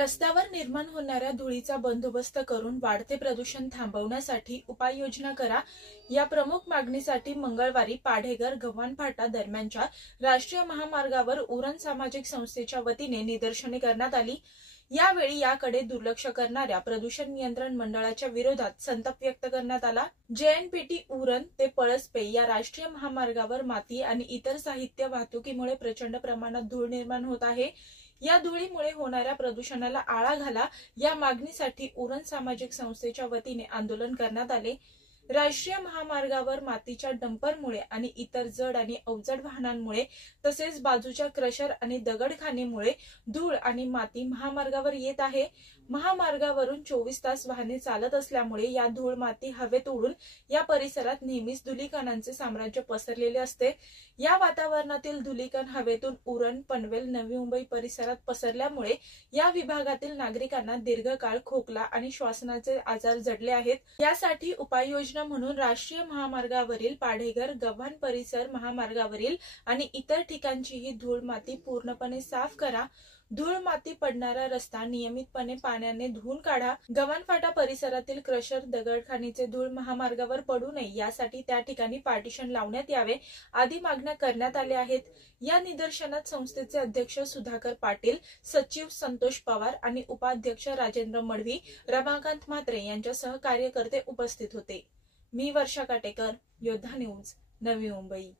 रस्त्यावर निर्माण होणाऱ्या धुळीचा बंदोबस्त करून वाढते प्रदूषण थांबवण्यासाठी उपाययोजना करा या प्रमुख मागणीसाठी मंगळवारी पाढेघर गव्हाण फाटा दरम्यानच्या राष्ट्रीय महामार्गावर उरण सामाजिक संस्थेच्या वतीने निदर्शने करण्यात आली। यावेळी याकडे दुर्लक्ष करणाऱ्या प्रदूषण नियंत्रण मंडळाच्या विरोधात संताप व्यक्त करण्यात आला। JNPT उरण ते पळसपे या राष्ट्रीय महामार्गावर माती आणि इतर साहित्य वाहतुकीमुळे प्रचंड प्रमाणात धूळ निर्माण होत आहे। या धुळीमुळे होणाऱ्या प्रदूषणाला आळा घाला या मागणीसाठी उरण सामाजिक संस्थेच्या वतीने आंदोलन करण्यात आले। राष्ट्रीय महामार्गावर मातीच्या डंपरमुळे आणि इतर जड आणि अवजड वाहनांमुळे तसेच बाजूच्या क्रशर आणि दगडखानेमुळे धूळ आणि माती महामार्गावर येत आहे। महामार्गावरून 24 तास वाहने चालत असल्यामुळे या धूळ माती हवेत उडून या परिसरात नेहमीच धुलीकणांचे साम्राज्य पसरलेले असते। या वातावरणातील धुलीकण हवेतून उरण, पनवेल, नवी मुंबई परिसरात पसरल्यामुळे या विभागातील नागरिकांना दीर्घकाळ खोकला आणि श्वासनाचे आजार जडले आहेत। यासाठी उपाययोजना म्हणून राष्ट्रीय महामार्गावरील पाढेघर गव्हाण परिसर महामार्गावरील आणि इतर ठिकाणची ही धूळ माती पूर्णपणे साफ करा। धूळ माती पडणारा रस्ता नियमितपणे पाण्याने धुवून काढा। गव्हाण फाटा परिसरातील क्रशर, दगडखानीचे धूळ महामार्गावर पडू नये यासाठी त्या ठिकाणी पार्टिशन लावण्यात यावे आदी मागण्या करण्यात आल्या आहेत। या निदर्शनात संस्थेचे अध्यक्ष सुधाकर पाटील, सचिव संतोष पवार आणि उपाध्यक्ष राजेंद्र मडवी, रमाकांत म्हात्रे यांच्यासह कार्यकर्ते उपस्थित होते। मी वर्षा काटेकर, योद्धा न्यूज, नवी मुंबई।